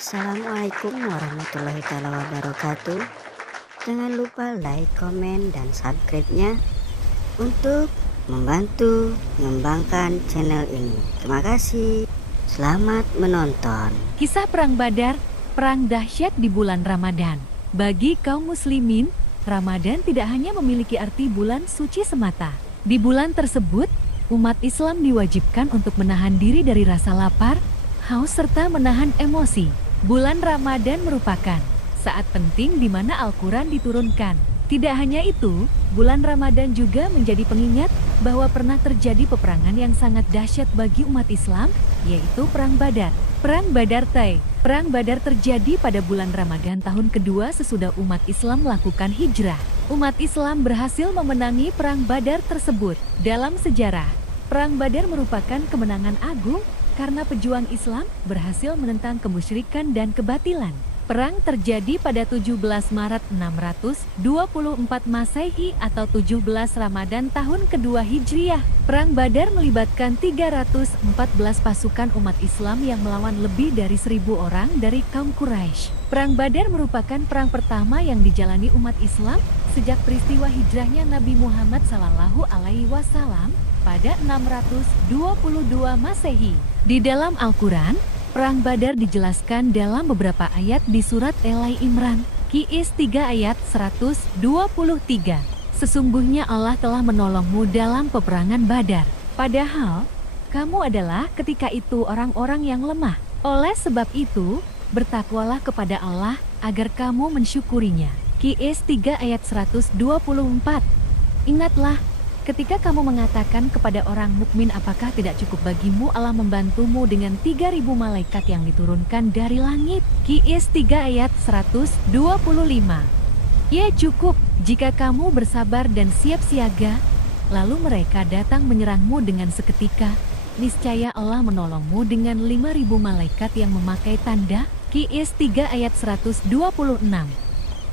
Assalamualaikum warahmatullahi wabarakatuh. Jangan lupa like, komen, dan subscribe-nya untuk membantu mengembangkan channel ini. Terima kasih. Selamat menonton. Kisah Perang Badar, perang dahsyat di bulan Ramadan. Bagi kaum muslimin, Ramadan tidak hanya memiliki arti bulan suci semata. Di bulan tersebut, umat Islam diwajibkan untuk menahan diri dari rasa lapar, haus serta menahan emosi. Bulan Ramadan merupakan saat penting di mana Al-Quran diturunkan. Tidak hanya itu, bulan Ramadan juga menjadi pengingat bahwa pernah terjadi peperangan yang sangat dahsyat bagi umat Islam, yaitu Perang Badar. Perang Badar Perang Badar terjadi pada bulan Ramadan tahun kedua sesudah umat Islam melakukan hijrah. Umat Islam berhasil memenangi Perang Badar tersebut. Dalam sejarah, Perang Badar merupakan kemenangan agung karena pejuang Islam berhasil menentang kemusyrikan dan kebatilan. Perang terjadi pada 17 Maret 624 Masehi atau 17 Ramadan tahun kedua Hijriah. Perang Badar melibatkan 314 pasukan umat Islam yang melawan lebih dari 1.000 orang dari kaum Quraisy. Perang Badar merupakan perang pertama yang dijalani umat Islam sejak peristiwa hijrahnya Nabi Muhammad SAW pada 622 Masehi. Di dalam Al-Quran, Perang Badar dijelaskan dalam beberapa ayat di surat Ali Imran, Qis 3 ayat 123. Sesungguhnya Allah telah menolongmu dalam peperangan Badar. Padahal, kamu adalah ketika itu orang-orang yang lemah. Oleh sebab itu, bertakwalah kepada Allah agar kamu mensyukurinya. Qis 3 ayat 124. Ingatlah, ketika kamu mengatakan kepada orang mukmin, apakah tidak cukup bagimu Allah membantumu dengan 3.000 malaikat yang diturunkan dari langit? Qis 3 ayat 125. Ya cukup, jika kamu bersabar dan siap siaga, lalu mereka datang menyerangmu dengan seketika, niscaya Allah menolongmu dengan 5.000 malaikat yang memakai tanda. Qis 3 ayat 126.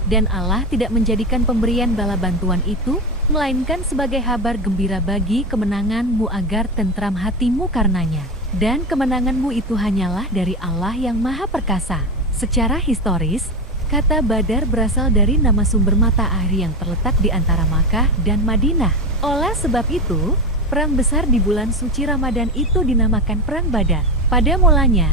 Dan Allah tidak menjadikan pemberian bala bantuan itu, melainkan sebagai kabar gembira bagi kemenanganmu agar tentram hatimu karenanya. Dan kemenanganmu itu hanyalah dari Allah yang Maha Perkasa. Secara historis, kata Badar berasal dari nama sumber mata air yang terletak di antara Makkah dan Madinah. Oleh sebab itu, perang besar di bulan suci Ramadan itu dinamakan Perang Badar. Pada mulanya,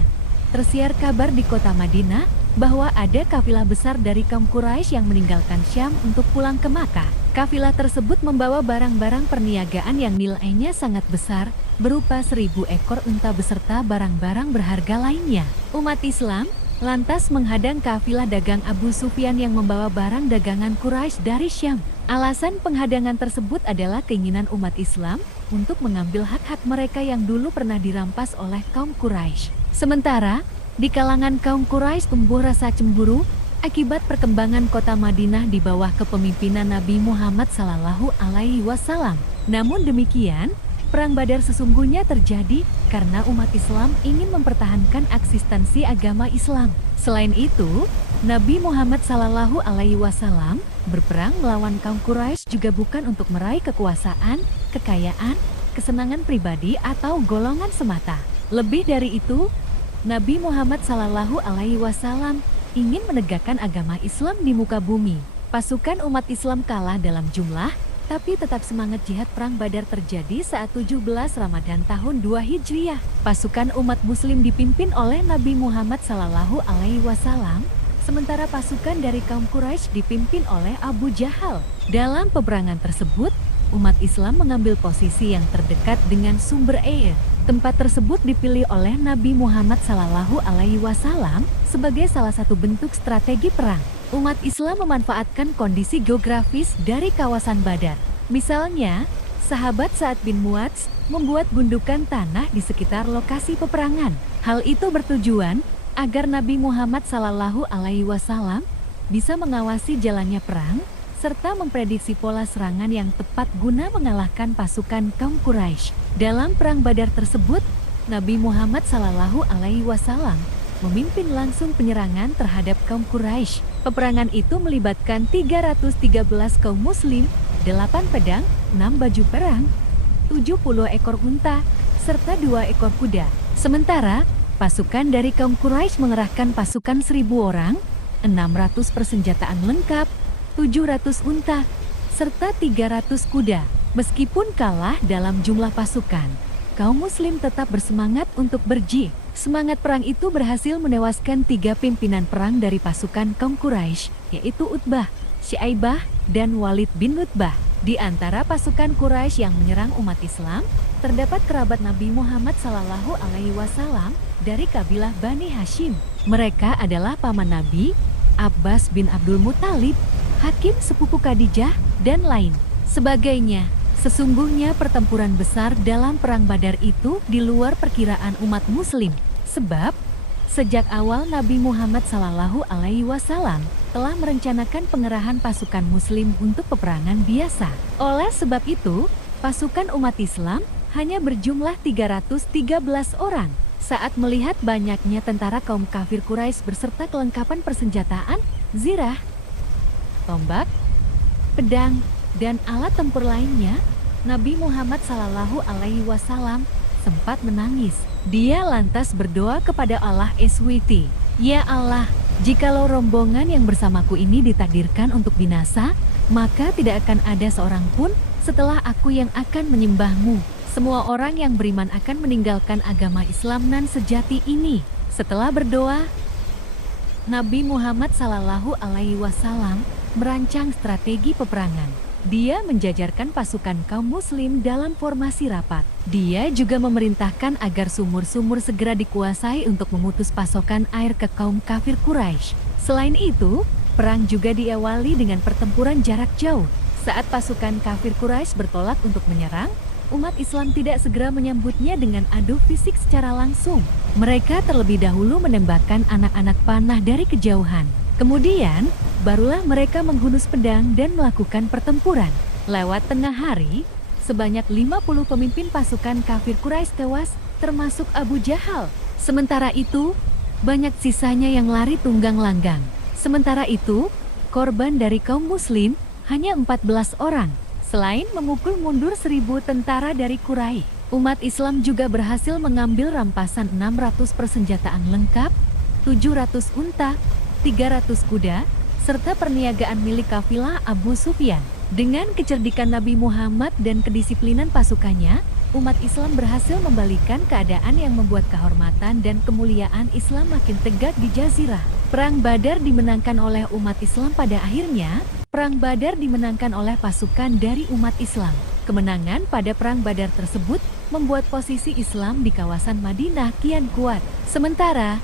tersiar kabar di kota Madinah bahwa ada kafilah besar dari kaum Quraisy yang meninggalkan Syam untuk pulang ke Makkah. Kafilah tersebut membawa barang-barang perniagaan yang nilainya sangat besar, berupa 1.000 ekor unta beserta barang-barang berharga lainnya. Umat Islam lantas menghadang kafilah dagang Abu Sufyan yang membawa barang dagangan Quraisy dari Syam. Alasan penghadangan tersebut adalah keinginan umat Islam untuk mengambil hak-hak mereka yang dulu pernah dirampas oleh kaum Quraisy. Sementara, di kalangan kaum Quraisy tumbuh rasa cemburu akibat perkembangan kota Madinah di bawah kepemimpinan Nabi Muhammad SAW. Namun demikian, Perang Badar sesungguhnya terjadi karena umat Islam ingin mempertahankan eksistensi agama Islam. Selain itu, Nabi Muhammad SAW berperang melawan kaum Quraisy juga bukan untuk meraih kekuasaan, kekayaan, kesenangan pribadi atau golongan semata. Lebih dari itu, Nabi Muhammad SAW ingin menegakkan agama Islam di muka bumi. Pasukan umat Islam kalah dalam jumlah, tapi tetap semangat jihad. Perang Badar terjadi saat 17 Ramadan tahun 2 Hijriah. Pasukan umat Muslim dipimpin oleh Nabi Muhammad SAW, sementara pasukan dari kaum Quraisy dipimpin oleh Abu Jahal. Dalam peperangan tersebut, umat Islam mengambil posisi yang terdekat dengan sumber air. Tempat tersebut dipilih oleh Nabi Muhammad SAW sebagai salah satu bentuk strategi perang. Umat Islam memanfaatkan kondisi geografis dari kawasan Badar. Misalnya, sahabat Sa'ad bin Mu'adz membuat gundukan tanah di sekitar lokasi peperangan. Hal itu bertujuan agar Nabi Muhammad SAW bisa mengawasi jalannya perang serta memprediksi pola serangan yang tepat guna mengalahkan pasukan kaum Quraisy. Dalam Perang Badar tersebut, Nabi Muhammad SAW memimpin langsung penyerangan terhadap kaum Quraisy. Peperangan itu melibatkan 313 kaum muslim, 8 pedang, 6 baju perang, 70 ekor unta, serta 2 ekor kuda. Sementara, Pasukan dari kaum Quraisy mengerahkan pasukan 1.000 orang, 600 persenjataan lengkap, 700 unta, serta 300 kuda. Meskipun kalah dalam jumlah pasukan, kaum muslim tetap bersemangat untuk berjihad. Semangat perang itu berhasil menewaskan 3 pimpinan perang dari pasukan kaum Quraisy, yaitu Utbah, Syaibah, dan Walid bin Utbah. Di antara pasukan Quraisy yang menyerang umat Islam, terdapat kerabat Nabi Muhammad SAW dari kabilah Bani Hashim. Mereka adalah paman Nabi, Abbas bin Abdul Muthalib, Hakim sepupu Khadijah, dan lain sebagainya. Sesungguhnya pertempuran besar dalam Perang Badar itu di luar perkiraan umat muslim. Sebab, sejak awal Nabi Muhammad SAW telah merencanakan pengerahan pasukan muslim untuk peperangan biasa. Oleh sebab itu, pasukan umat Islam hanya berjumlah 313 orang. Saat melihat banyaknya tentara kaum kafir Quraisy beserta kelengkapan persenjataan, zirah, tombak, pedang, dan alat tempur lainnya, Nabi Muhammad SAW sempat menangis. Dia lantas berdoa kepada Allah SWT, "Ya Allah, jikalau rombongan yang bersamaku ini ditakdirkan untuk binasa, maka tidak akan ada seorang pun setelah aku yang akan menyembahmu. Semua orang yang beriman akan meninggalkan agama Islam nan sejati ini." Setelah berdoa, Nabi Muhammad SAW merancang strategi peperangan. Dia menjajarkan pasukan kaum muslim dalam formasi rapat. Dia juga memerintahkan agar sumur-sumur segera dikuasai untuk memutus pasokan air ke kaum kafir Quraisy. Selain itu, perang juga diawali dengan pertempuran jarak jauh. Saat pasukan kafir Quraisy bertolak untuk menyerang, umat Islam tidak segera menyambutnya dengan adu fisik secara langsung. Mereka terlebih dahulu menembakkan anak-anak panah dari kejauhan. Kemudian, barulah mereka menghunus pedang dan melakukan pertempuran. Lewat tengah hari, sebanyak 50 pemimpin pasukan kafir Quraisy tewas, termasuk Abu Jahal. Sementara itu, banyak sisanya yang lari tunggang langgang. Sementara itu, korban dari kaum muslim hanya 14 orang. Selain memukul mundur 1.000 tentara dari Quraisy, umat Islam juga berhasil mengambil rampasan 600 persenjataan lengkap, 700 unta, 300 kuda, serta perniagaan milik kafilah Abu Sufyan. Dengan kecerdikan Nabi Muhammad dan kedisiplinan pasukannya, umat Islam berhasil membalikan keadaan yang membuat kehormatan dan kemuliaan Islam makin tegak di Jazirah. Perang Badar dimenangkan oleh umat Islam pada akhirnya. Perang Badar dimenangkan oleh pasukan dari umat Islam. Kemenangan pada Perang Badar tersebut membuat posisi Islam di kawasan Madinah kian kuat. Sementara,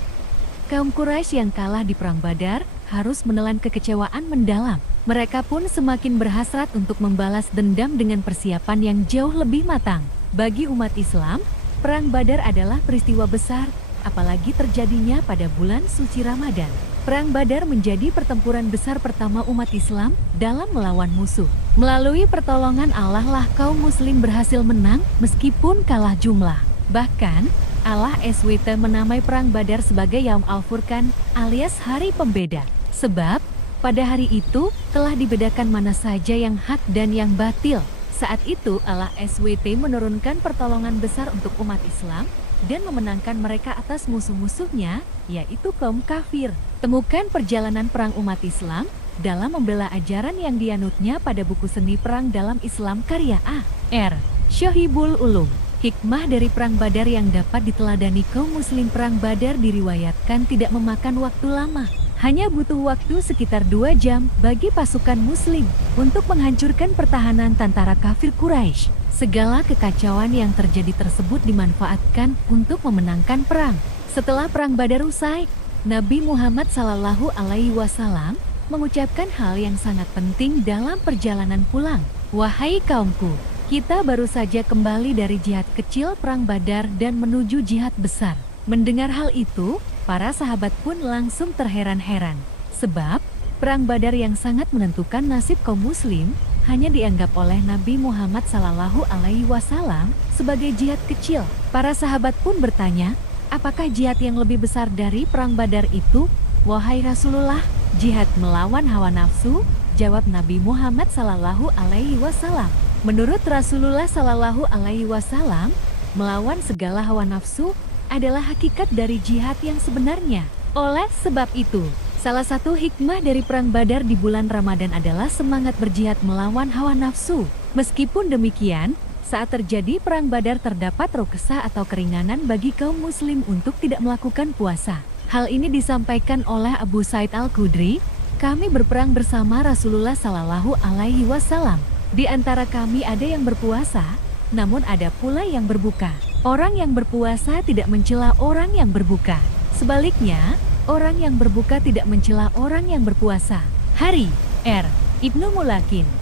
kaum Quraisy yang kalah di Perang Badar harus menelan kekecewaan mendalam. Mereka pun semakin berhasrat untuk membalas dendam dengan persiapan yang jauh lebih matang. Bagi umat Islam, Perang Badar adalah peristiwa besar, apalagi terjadinya pada bulan suci Ramadan. Perang Badar menjadi pertempuran besar pertama umat Islam dalam melawan musuh. Melalui pertolongan Allah lah kaum muslim berhasil menang meskipun kalah jumlah. Bahkan, Allah SWT menamai Perang Badar sebagai Yaum Al-Furqan alias Hari Pembeda. Sebab, pada hari itu telah dibedakan mana saja yang hak dan yang batil. Saat itu Allah SWT menurunkan pertolongan besar untuk umat Islam dan memenangkan mereka atas musuh-musuhnya, yaitu kaum kafir. Temukan perjalanan perang umat Islam dalam membela ajaran yang dianutnya pada buku seni perang dalam Islam karya A.R. Syahibul Ulum. Hikmah dari Perang Badar yang dapat diteladani kaum muslim. Perang Badar diriwayatkan tidak memakan waktu lama. Hanya butuh waktu sekitar 2 jam bagi pasukan muslim untuk menghancurkan pertahanan tentara kafir Quraisy. Segala kekacauan yang terjadi tersebut dimanfaatkan untuk memenangkan perang. Setelah Perang Badar usai, Nabi Muhammad SAW mengucapkan hal yang sangat penting dalam perjalanan pulang. "Wahai kaumku, kita baru saja kembali dari jihad kecil Perang Badar dan menuju jihad besar." Mendengar hal itu, para sahabat pun langsung terheran-heran. Sebab, Perang Badar yang sangat menentukan nasib kaum muslim hanya dianggap oleh Nabi Muhammad SAW sebagai jihad kecil. Para sahabat pun bertanya, apakah jihad yang lebih besar dari Perang Badar itu? "Wahai Rasulullah, jihad melawan hawa nafsu," jawab Nabi Muhammad SAW. Menurut Rasulullah SAW, melawan segala hawa nafsu adalah hakikat dari jihad yang sebenarnya. Oleh sebab itu, salah satu hikmah dari Perang Badar di bulan Ramadan adalah semangat berjihad melawan hawa nafsu. Meskipun demikian, saat terjadi Perang Badar terdapat ruksa atau keringanan bagi kaum muslim untuk tidak melakukan puasa. Hal ini disampaikan oleh Abu Sa'id Al-Khudri, kami berperang bersama Rasulullah Shallallahu Alaihi Wasallam. Di antara kami ada yang berpuasa, namun ada pula yang berbuka. Orang yang berpuasa tidak mencela orang yang berbuka. Sebaliknya, orang yang berbuka tidak mencela orang yang berpuasa. Hari R. Ibnu Mulakin